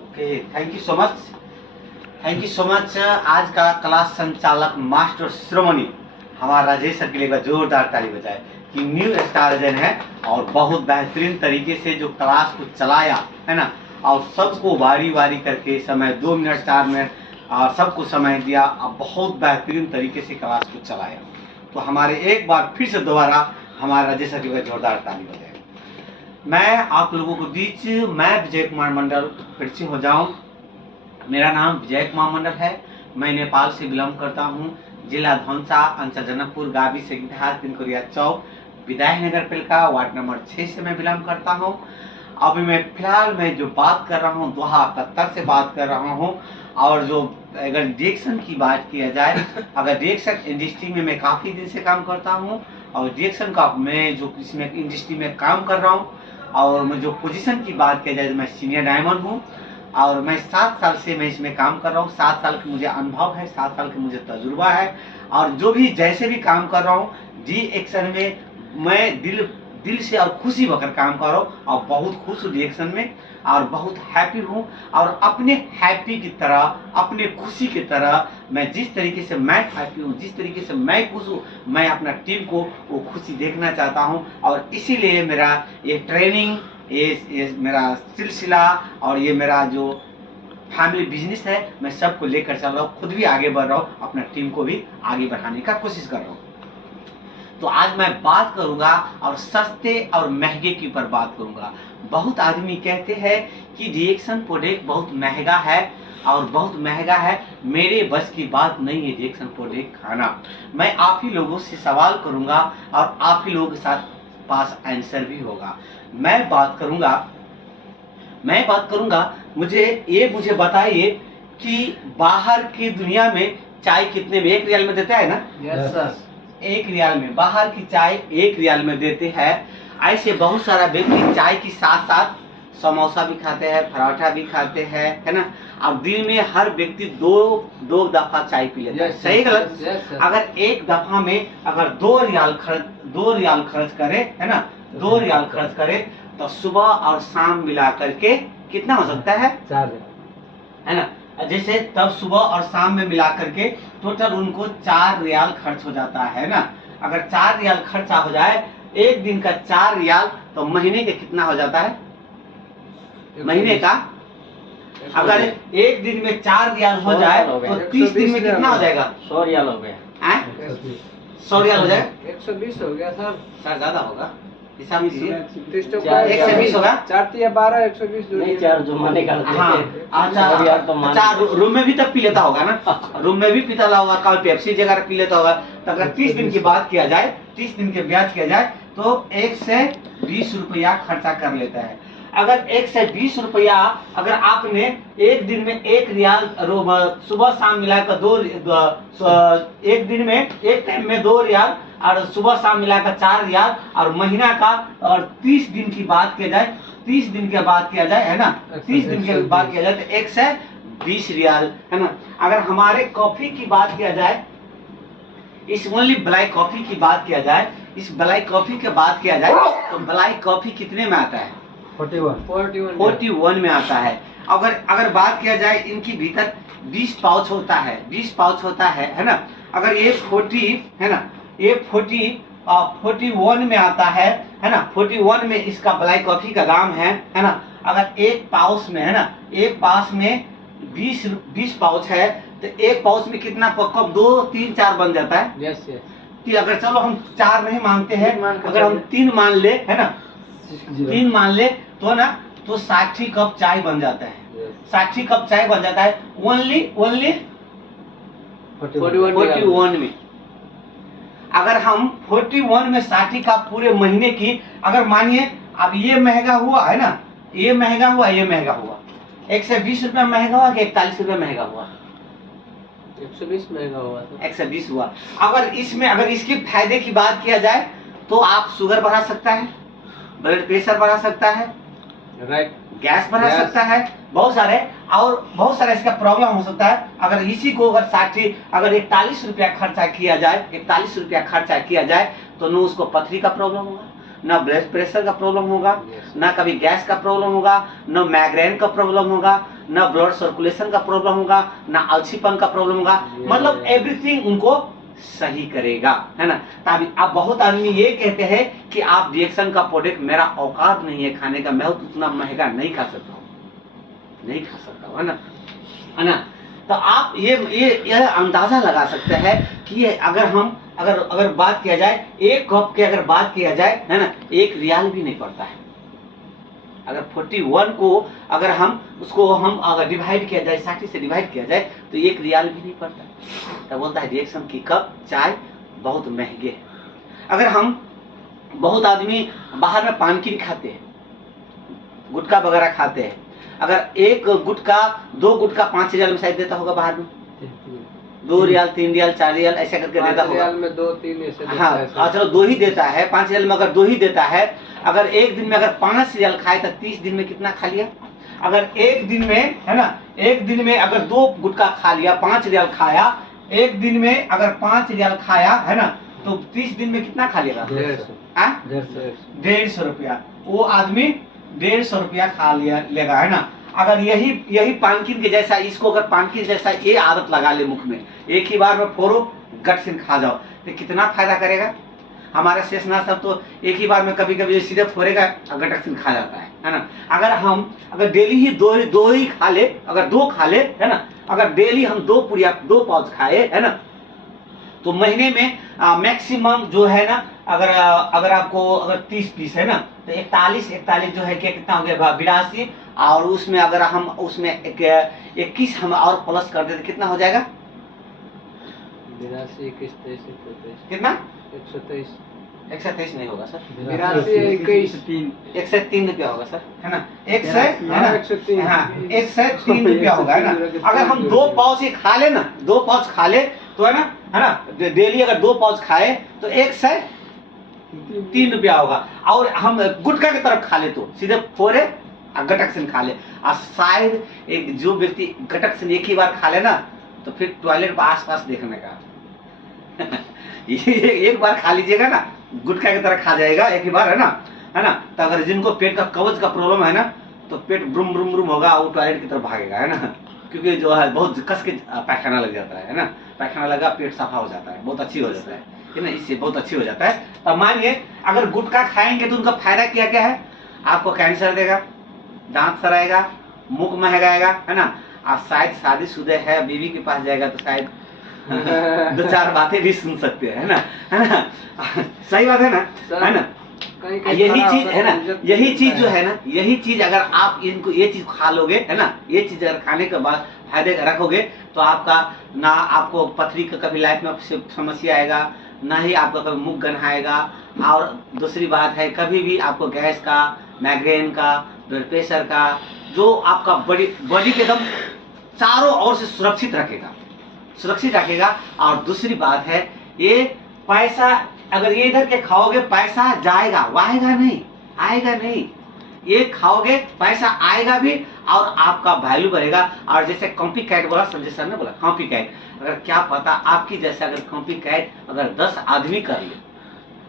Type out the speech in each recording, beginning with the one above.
Okay, thank you so much, thank you so much. आज का class संचालक master श्रोमणी हमारा राजेश सर के लिए जोरदार ताली बजाए कि न्यू स्टार्जन है और बहुत बेहतरीन तरीके से जो क्लास को चलाया है ना, और सबको बारी बारी करके समय 2 मिनट 4 मिनट और सबको समय दिया और बहुत बेहतरीन तरीके से क्लास को चलाया। तो हमारे एक बार फिर से दोबारा हमारे राजेश सर के लिए जोरदार ताली बजाए। मैं आप लोगों को बीच मैं विजय कुमार मंडल फिर से हो जाऊं। मेरा नाम विजय कुमार मंडल है। मैं नेपाल से बिलोंग करता हूं। जिला धौंसा, अंचल जनकपुर, गावी से तिनकोरिया चौक, विधायक नगर पिलका, वार्ड नंबर 6 से मैं बिलोंग करता हूं। अभी मैं फिलहाल मैं जो बात कर रहा हूं दोहा 71 से बात कर रहा हूं। और जो अगर डिरेक्शन की बात किया जाए, अगर डिरेक्शन इंडस्ट्री में मैं काफ़ी दिन से काम करता हूं और डिरेक्शन का मैं जो इसमें इंडस्ट्री में काम कर रहा हूं और मैं जो पोजीशन की बात किया जाए तो मैं सीनियर डायमंड हूं और मैं 7 साल से मैं इसमें काम कर रहा हूँ। 7 साल की मुझे अनुभव है, 7 साल की मुझे तजुर्बा है और जो भी जैसे भी काम कर रहा हूँ डिरेक्शन में मैं दिल से और खुशी होकर काम कर रहा हूँ और बहुत खुश हूँ डिरेक्शन में और बहुत हैप्पी हूँ। और अपने हैप्पी की तरह, अपने खुशी की तरह मैं जिस तरीके से मैं हैप्पी हूँ, जिस तरीके से मैं खुश हूँ, मैं अपना टीम को वो खुशी देखना चाहता हूँ। और इसीलिए मेरा ये ट्रेनिंग, ये मेरा सिलसिला और ये मेरा जो फैमिली बिजनेस है, मैं सबको लेकर चल रहा हूँ, खुद भी आगे बढ़ रहा हूँ, अपना टीम को भी आगे बढ़ाने का कोशिश कर रहा हूँ। तो आज मैं बात करूंगा और सस्ते और महंगे के ऊपर बात करूंगा। बहुत आदमी कहते हैं कि डिरेक्शन प्रोडक्ट बहुत महंगा है और बहुत महंगा है, मेरे बस की बात नहीं है डिरेक्शन प्रोडक्ट खाना। मैं आप ही लोगों से सवाल करूंगा और आप ही लोगों के साथ पास आंसर भी होगा। मैं बात करूंगा मुझे बताइए कि बाहर की दुनिया में चाय कितने में, 1 रियाल में देता है ना? Yes sir. 1 रियाल में बाहर की चाय 1 रियाल में देते हैं। ऐसे बहुत सारा व्यक्ति चाय के साथ साथ समोसा भी खाते हैं, पराठा भी खाते हैं, है ना। अब दिन में हर व्यक्ति दो दफा चाय पी लेता है, सही गलत? अगर एक दफा में अगर 2 रियाल खर्च करे, है ना, 2 रियाल खर्च करे तो सुबह और शाम मिला करके कितना हो सकता है? 4, है ना। जैसे तब सुबह और शाम में मिला करके टोटल उनको 4 रियाल खर्च हो जाता है ना। अगर 4 रियाल खर्चा हो जाए, एक दिन का 4 रियाल, तो महीने के कितना हो जाता है? महीने का अगर एक दिन में 4 रियाल हो जाए तो 30 दिन में कितना हो जाएगा? 100 रियाल हो गया। 100 रियाल हो जाए? 120 हो गया सर। सर ज्यादा होगा, हिसाब में 120 होगा। 4 या 12, 120 नहीं, 4 जुम्माने का अच्छा, रूम में भी तब पी लेता होगा ना, रूम में भी पीता होगा, कभी पेप्सी जगह पी लेता होगा। तो अगर 30 दिन की बात किया जाए, 30 दिन के ब्याज किया जाए तो 1 से 20 रुपया खर्चा कर लेता है। अगर 1 से 20 रुपया अगर आपने एक दिन में 1 रियाल सुबह शाम मिलाकर एक दिन में एक टाइम में 2 रियाल और सुबह शाम मिलाकर 4 रियाल और महीना का और 30 दिन की बात किया जाए, 30 दिन के बाद किया जाए, है ना, 30 दिन के बाद किया जाए तो 1 से 20 रियाल, है ना। अगर हमारे कॉफी की बात किया जाए, इस ओनली ब्लैक कॉफी की बात किया जाए, इस ब्लैक कॉफी की बात किया जाए तो ब्लैक कॉफी कितने में आता है? 41 में आता है। अगर बात किया जाए इनकी भीतर 20 पाउच होता है, 20 पाउच होता है ना। अगर ये 40 है ना, ये 41 में आता है ना। 41 में इसका ब्लैक कॉफी का दाम है ना। अगर एक पाउच में, है ना, एक पाउच में 20 पाउच है तो एक पाउच में कितना कप? 2, 3, 4 बन जाता है। यस। अगर चलो हम 4 नहीं मानते हैं, अगर हम 3 मान ले, है ना, 3 मान ले तो ना, तो 60 कप चाय बन जाता है। 60 कप चाय बन जाता है ओनली 41 में। अगर हम 41 में 60 का पूरे महीने की, अगर मानिए अब ये महंगा हुआ है ना, ये महंगा हुआ, ये महंगा हुआ, 120 रुपया महंगा हुआ कि 41 रुपया महंगा हुआ? 120 महंगा हुआ था। 120 हुआ। अगर इसके फायदे की बात किया जाए तो आप शुगर बढ़ा सकता है, ब्लड प्रेशर बढ़ा सकता है, राइट, गैस बढ़ा सकता है, बहुत सारे इसका प्रॉब्लम हो सकता है। अगर इसी को अगर 41 रुपया खर्चा किया जाए, 41 रुपया खर्चा किया जाए तो न उसको पथरी का प्रॉब्लम होगा, ना ब्लड प्रेशर का प्रॉब्लम होगा, Yes. ना कभी गैस का प्रॉब्लम होगा, ना माइग्रेन का प्रॉब्लम होगा, ना ब्लड सर्कुलेशन का प्रॉब्लम होगा, ना आलसीपन का प्रॉब्लम होगा। Yes. मतलब एवरीथिंग उनको सही करेगा, है ना। तभी अब बहुत आदमी ये कहते हैं कि आप रिएक्शन का प्रोडक्ट, मेरा औकात नहीं है खाने का, मैं उतना महंगा नहीं खा सकता हूँ, नहीं खा सकता हूँ, है ना। तो आप ये अंदाजा लगा सकते हैं कि अगर हम अगर बात किया जाए एक कप की, अगर बात किया जाए, है ना, 1 रियाल भी नहीं पड़ता है। अगर 41 को अगर हम उसको हम अगर डिवाइड किया जाए, 60 से डिवाइड किया जाए, तो 1 रियाल भी नहीं पड़ता। तो बोलता है रिएक्शन की कप चाय बहुत महंगे है। अगर हम बहुत आदमी बाहर में पान की खाते हैं, गुटखा वगैरह खाते हैं, अगर एक गुटखा 2 गुटखा 5 रियाल में शायद देता होगा बाहर में, 2 रियाल 3 रियाल 4 रियाल ऐसा करके देता 5 होगा। रियाल में 2-3 ऐसे देता हाँ, है सर। चलो 2 ही देता है, 5 रियाल में अगर 2 ही देता है, अगर एक दिन में अगर 5 रियाल खाए तो 30 दिन में कितना खा लिया। अगर एक दिन में, है ना, एक दिन में अगर 2 गुटखा खा लिया, 5 रियाल खाया, एक दिन में अगर 5 रियाल खाया, है ना, तो 30 दिन में कितना खा लेगा। 150 रुपया वो आदमी 150 रुपया खा लेगा, है ना। अगर यही पानकिन के जैसा, इसको अगर पानकिन जैसा ये आदत लगा ले मुख में, एक ही बार में फोड़ो गट से खा जाओ, तो कितना फायदा करेगा। हमारा शेषनाथ साहब तो एक ही बार में कभी कभी सीधे फोड़ेगा और गटक से खा जाता है ना। अगर डेली ही दो ही खा ले, अगर 2 खा ले, है ना, अगर डेली हम 2 पुड़िया 2 पाउच खाए, है ना, तो महीने में मैक्सिमम जो है ना, अगर आपको अगर 30 पीस है ना, तो 41 जो है क्या कितना हो गया 82, और उसमें अगर हम उसमें 21 हम और प्लस कर देते कितना हो जाएगा। 82, 21, 23, 123, कितना 123, 123 नहीं होगा सर, 82, 21, 103 रुपया होगा सर, है ना। 103 रुपया होगा, है ना। अगर हम 2 पाउच ही खा ले ना, 2 पाउच खा ले तो है ना, डेली अगर 2 पाउच खाए तो 103 रुपया होगा। और हम गुटखा की तरफ खा ले तो सीधे फोड़े और गटक से खा ले, और शायद एक जो व्यक्ति गटक से एक ही बार खा ले ना, तो फिर टॉयलेट पर आसपास देखने का एक बार खा लीजिएगा ना, गुटखा की तरह खा जाएगा एक ही बार, है ना। तो अगर जिनको पेट का कब्ज का प्रॉब्लम है ना, तो पेट ब्रुम ब्रुम ब्रुम होगा, वो टॉयलेट की तरफ भागेगा, है ना, क्योंकि जो है बहुत कस के पैखाना लग जाता है ना, पैखाना लगा पेट साफा हो जाता है, बहुत अच्छी हो जाता है ना, इससे बहुत अच्छी हो जाता है। तो मानिए अगर गुटखा खाएंगे तो उनका फायदा क्या क्या है, आपको कैंसर देगा, दांत सराएगा, मुख महगाएगा, है ना, आप शायद शादीशुदा है, बीवी के पास जाएगा तो शायद 2-4 बातें भी सुन सकते हैं, है ना सही बात है ना, है ना। यही चीज है ना, यही चीज जो है ना, यही चीज अगर आप इनको ये चीज खा लोगे, है ना, ये चीज अगर खाने के बाद फायदे रखोगे, तो आपका ना आपको पथरी का कभी लाइफ में समस्या आएगा, ना ही आपका कभी मुख गन्हाएगा, और दूसरी बात है कभी भी आपको गैस का, माइग्रेन का, ब्लड प्रेशर का, जो आपका बॉडी के एकदम चारों ओर से सुरक्षित रखेगा। और दूसरी बात है ये पैसा अगर ये इधर के खाओगे पैसा जाएगा, आएगा नहीं, ये खाओगे पैसा आएगा भी और आपका वैल्यू बढ़ेगा। और जैसे कॉपी कैट बोला संजय सर ने बोला, कॉपी कैट, अगर क्या पता आपकी जैसे अगर कॉपी कैट अगर 10 आदमी कर ले,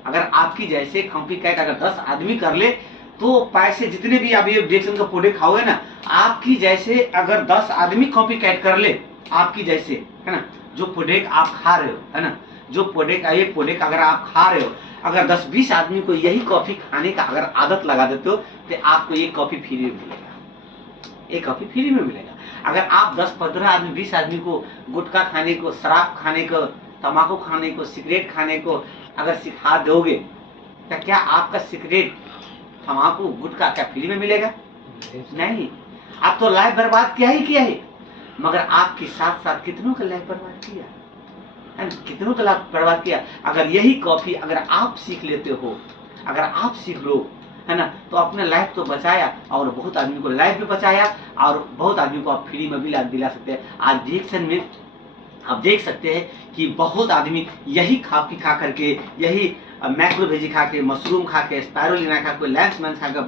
अगर आपकी जैसे कॉपी कैट अगर 10 आदमी कर ले, तो पैसे जितने भी आप ये रिएक्शन का प्रोडक्ट खाओगे ना, आपकी जैसे अगर 10 आदमी कॉपी कैट कर ले आपकी जैसे, है ना, जो प्रोडक्ट आप खा रहे हो, है ना, जो प्रोडक्ट ये प्रोडक्ट अगर आप खा रहे हो, अगर 10-20 आदमी को यही कॉफी खाने का अगर आदत लगा देते हो, तो आपको ये कॉफी फ्री में मिलेगा। अगर आप 10-15 आदमी 20 आदमी को गुटखा खाने को, शराब खाने को, तम्बाकू खाने को, सिगरेट खाने को अगर सिखा दोगे, तो क्या आपका सिगरेट, तम्बाकू, गुटखा क्या फ्री में मिलेगा? नहीं, आप तो लाइफ बर्बाद किया है। मगर आपके साथ साथ कितनों का लाइफ बर्बाद किया, कितनों का लाइफ बर्बाद किया। अगर यही कॉफी अगर आप सीख लेते हो, अगर आप सीख लो, है ना, तो अपने लाइफ तो बचाया और बहुत आदमी को लाइफ भी बचाया और बहुत आदमी को आप फ्री में भी दिला सकते हैं। आज रिएक्शन में आप देख सकते हैं कि बहुत आदमी यही कॉफी खा करके, यही मैक्रो भेजी खा के, मशरूम खा के, स्पायरुलिना खा के, लैंसमैन खा के,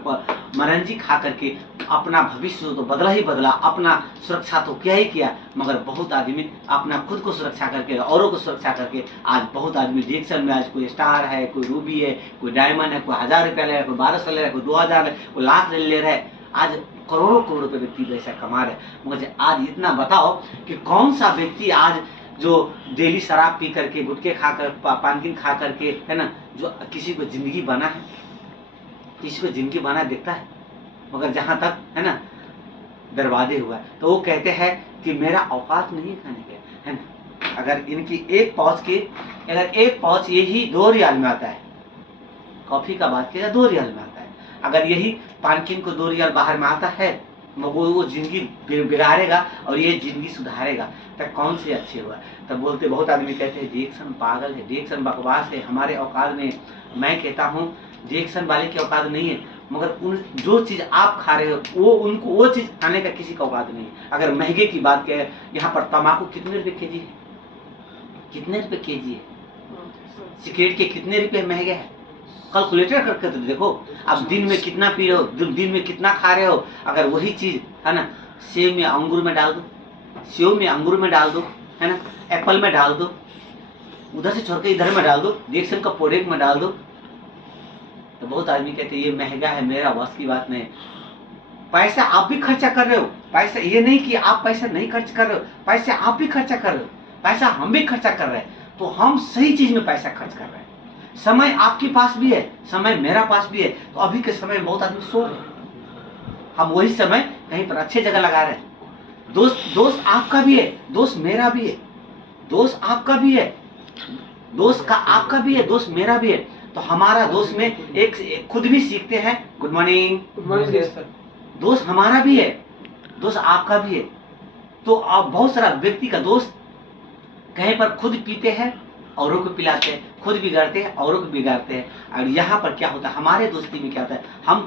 मरंजी खा करके अपना भविष्य तो बदला ही बदला, अपना सुरक्षा तो किया ही किया, मगर बहुत आदमी अपना खुद को सुरक्षा करके, औरों को सुरक्षा करके आज बहुत आदमी रिएक्शन में, आज कोई स्टार है, कोई रूबी है, कोई डायमंड है, कोई 1000 रुपया ले रहा है, कोई 1200 ले रहा है, कोई 2000 कोई लाख ले रहा है, आज करोड़ों करोड़ रुपए व्यक्ति पैसा कमा रहे हैं। मुझे आज इतना बताओ कि कौन सा व्यक्ति आज जो डेली शराब पी करके, गुटखे खाकर, पानकिन खा करके, है ना, जो किसी को जिंदगी बना है, किसी को जिंदगी बना देखता है, मगर जहां तक है ना बर्बादी हुआ है, तो वो कहते हैं कि मेरा औकात नहीं खाने का, है ना। अगर इनकी एक पाउच यही 2 रियाल में आता है, कॉफी का बात किया 2 रियाल में आता है, अगर यही पानकिन को 2 रियाल बाहर में आता है, वो जिंदगी बिगाड़ेगा और ये जिंदगी सुधारेगा, तो कौन से अच्छे हुआ। तब बोलते, बहुत आदमी कहते हैं डिएक्शन पागल है, डिएक्शन बकवास है, हमारे औकात में। मैं कहता हूँ डिएक्शन वाले की औकात नहीं है, मगर उन जो चीज आप खा रहे हो वो चीज खाने का किसी का औकात नहीं है। अगर महंगे की बात करें, यहाँ पर तम्बाकू कितने रुपए केजी है, कितने रुपए केजी है, सिगरेट के कितने रुपए महंगे हैं, कैलकुलेटर करके तो देखो। आप दिन में कितना पी रहे हो, दिन में कितना खा रहे हो। अगर वही चीज है ना सेब में अंगूर में डाल दो, सेब में अंगूर में डाल दो, है ना, एप्पल में डाल दो, उधर से छोड़ के इधर में डाल दो, रिएक्शन का प्रोडक्ट में डाल दो, तो बहुत आदमी कहते हैं ये महंगा है, मेरा बस की बात नहीं। पैसा आप भी खर्चा कर रहे हो, पैसा ये नहीं कि आप पैसा नहीं खर्च कर रहे हो, पैसा आप भी खर्चा कर रहे हो, पैसा हम भी खर्चा कर रहे हैं, तो हम सही चीज में पैसा खर्च कर रहे हैं। समय आपके पास भी है, समय मेरा पास भी है, तो अभी के समय में बहुत आदमी सो रहे हैं, हम वही समय कहीं पर अच्छे जगह लगा रहे हैं। दोस्त आपका भी है, दोस्त मेरा भी है, दोस्त आपका भी है, दोस्त का आपका भी है, दोस्त मेरा भी है। तो हमारा दोस्त में एक खुद भी सीखते हैं, good morning, good morning sir. दोस्त हमारा भी है, दोस्त आपका भी है। तो आप बहुत सारा व्यक्ति का दोस्त कहीं पर खुद पीते हैं, औरों को पिलाते हैं, खुद बिगाड़ते हैं, औरों को बिगाड़ते हैं। और यहाँ पर क्या होता है, हमारे दोस्ती में क्या होता है, हम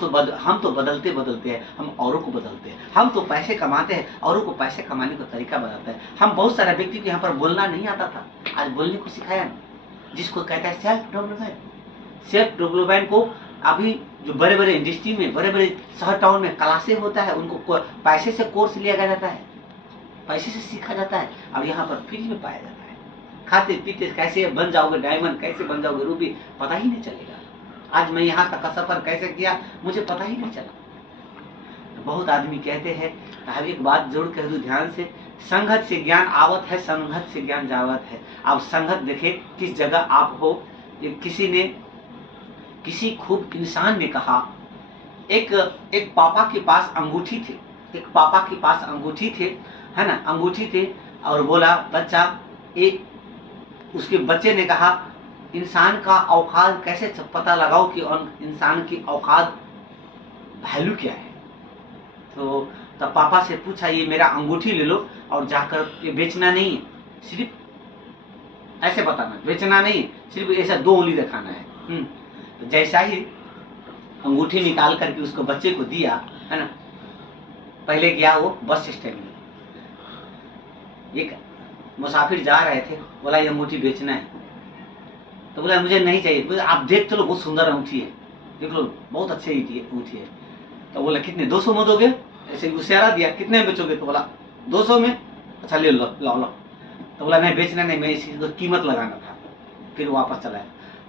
तो बदलते हैं, हम औरों को बदलते हैं। हम तो पैसे कमाते हैं, औरों को पैसे कमाने का तरीका बताते हैं। हम बहुत सारे व्यक्ति को यहाँ पर बोलना नहीं आता था, आज बोलने को सिखाया, जिसको कहता है सेल्फ डेवलपमेंट। सेल्फ डेवलपमेंट को अभी जो बड़े बड़े इंडस्ट्री में, बड़े बड़े शहर टाउन में क्लासेस होता है, उनको पैसे से कोर्स लिया जाता है, पैसे से सीखा जाता है, और यहाँ पर फ्री में पाया जाता है। खाते पीते कैसे बन जाओगे डायमंड, कैसे बन जाओगे रूबी, पता ही नहीं चलेगा। आज मैं यहाँ तक का सफर कैसे किया मुझे पता ही नहीं चला। तो बहुत आदमी कहते हैं, अब एक बात जरूर कह दूं ध्यान से, संगत से ज्ञान आवत है, संगत से ज्ञान जावत है। आप संगत देखे किस जगह आप हो। किसी खूब इंसान ने कहा, एक पापा के पास अंगूठी थी, एक पापा के पास अंगूठी थे, है ना, अंगूठी थे, और बोला बच्चा, उसके बच्चे ने कहा इंसान का औकात कैसे पता लगाओ कि इंसान की औकात वैल्यू क्या है। तो तब पापा से पूछा, ये मेरा अंगूठी ले लो और जाकर, ये बेचना नहीं है, सिर्फ ऐसे बताना, बेचना नहीं, सिर्फ ऐसा 2 उंगली दिखाना है। तो जैसा ही अंगूठी निकाल करके उसको बच्चे को दिया, है ना, पहले गया वो बस स्टैंड में, एक मुसाफिर जा रहे थे, बोला ये अंगूठी बेचना है। तो बोला मुझे नहीं चाहिए। बोला आप देख तो लो, बहुत सुंदर अंगूठी है, देख लो बहुत अच्छी अंगूठी है। तो बोला कितने, 200 में दोगे? ऐसे इशारा दिया, कितने में बेचोगे? तो बोला 200 में। अच्छा ले लो, लाओ। तो बोला नहीं बेचना नहीं, मैं इसकी तो कीमत लगाना था। फिर वापस चला।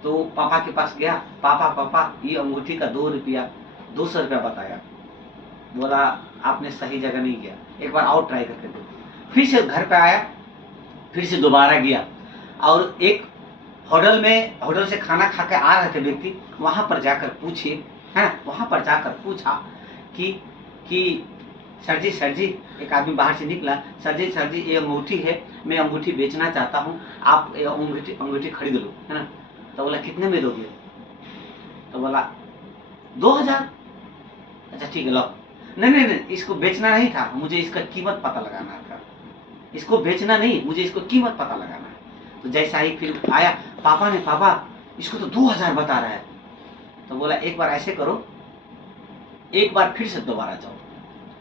तो पापा के पास गया, पापा ये अंगूठी का 2 रुपया 200 रुपया बताया। बोला आपने सही जगह नहीं गया, एक बार और ट्राई करके दो। फिर से घर पे आया, फिर से दोबारा गया, और एक होटल से खाना खा के आ रहे थे व्यक्ति, वहां पर जाकर पूछे, है ना, वहां पर जाकर पूछा कि सर जी, एक आदमी बाहर से निकला, सर जी ये अंगूठी है, मैं अंगूठी बेचना चाहता हूँ, आप अंगूठी खरीद लो, है ना। तो बोला कितने में दोगे? तो बोला 2000। अच्छा ठीक है लो। नहीं, इसको बेचना नहीं था, मुझे इसका कीमत पता लगाना था, इसको बेचना नहीं, मुझे इसको कीमत पता लगाना है। तो जैसा ही फिर आया, पापा इसको तो 2000 बता रहा है। तो बोला एक बार ऐसे करो, एक बार फिर से दोबारा जाओ,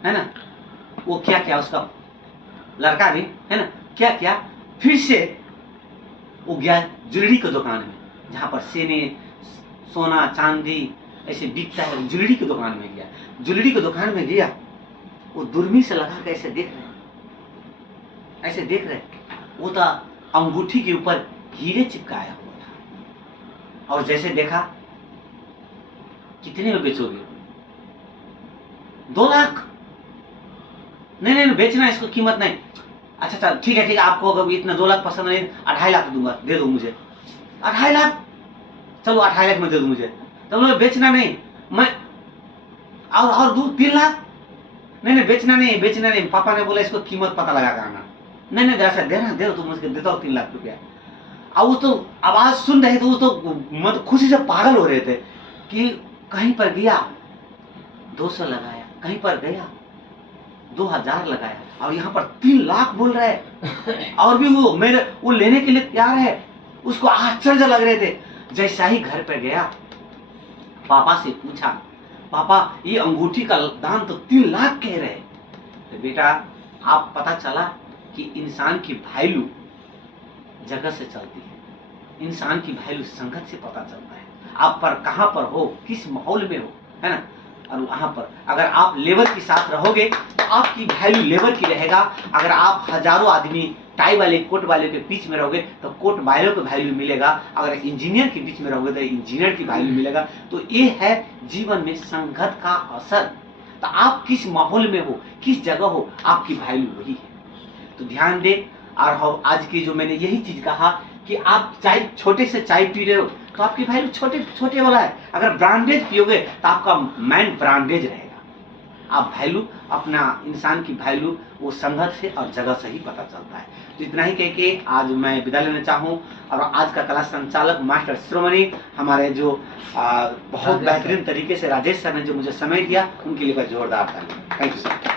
है ना। वो क्या उसका लड़का भी, है ना, क्या फिर से वो गया ज्वेलरी की दुकान में, जहाँ पर सोना चांदी ऐसे बिकता है। ज्वेलरी की दुकान में गया, ज्वेलरी की दुकान में गया, वो दूरबीन से लगा के ऐसे देख रहे, ऐसे देख रहे, वो तो अंगूठी के ऊपर हीरे चिपकाया हुआ था। और जैसे देखा, कितने में बेचोगे? 2 लाख। नहीं नहीं बेचना, इसको कीमत नहीं। अच्छा अच्छा ठीक है, आपको अगर इतना 2 लाख पसंद नहीं, 2.5 लाख दूंगा, दे दो मुझे। 2.5 लाख, चलो 2.5 लाख में दे दो मुझे। तो बोले बेचना नहीं, मैं और दूं 3 लाख। नहीं नहीं बेचना नहीं, बेचना नहीं। पापा ने बोला इसको कीमत पता लगा कर आना। नहीं नहीं ऐसा देना, दे दो तुम मुझे, देता हूँ 3 लाख रुपया। अब वो तो आवाज सुन रहे थे, वो तो मतलब खुशी से पागल हो रहे थे कि कहीं पर गया 200 लगाया, कहीं पर गया 2000 लगाया, और यहाँ पर 3 लाख बोल रहे हैं। और भी वो लेने के लिए तैयार है। उसको आश्चर्य लग रहे थे। जैसा ही घर पे गया, पापा से पूछा, पापा ये अंगूठी का दाम तो 3 लाख कह रहे। तो बेटा आप पता चला कि इंसान की वैल्यू जगह से चलती है, इंसान की वैल्यू संगत से पता चलता है। आप पर कहां पर हो, किस माहौल में हो, है ना। और वहां पर अगर आप लेबर के साथ रहोगे तो आपकी वैल्यू लेबर की रहेगा। अगर आप हजारों आदमी टाई वाले कोट वाले के बीच में रहोगे तो कोट वालों को वैल्यू मिलेगा। अगर इंजीनियर के बीच में रहोगे तो इंजीनियर की वैल्यू मिलेगा। तो ये है जीवन में संगत का असर। तो आप किस माहौल में हो, किस जगह हो, आपकी वैल्यू वही है। तो ध्यान दे। और आज की जो मैंने यही चीज कहा कि आप चाय छोटे से चाय पी रहे हो तो आपकी वैल्यू छोटे छोटे वाला है। अगर ब्रांडेज पियोगे तो आपका माइंड ब्रांडेज रहेगा। आप वैल्यू अपना इंसान की वैल्यू वो संगत से और जगह से ही पता चलता है। तो इतना ही कह के आज मैं विदा लेना चाहूँ। और आज का क्लास संचालक मास्टर शिरोमणि हमारे जो बहुत बेहतरीन तरीके से राजेश सर ने जो मुझे समय दिया, उनके लिए जोरदार ताली। Thank you sir.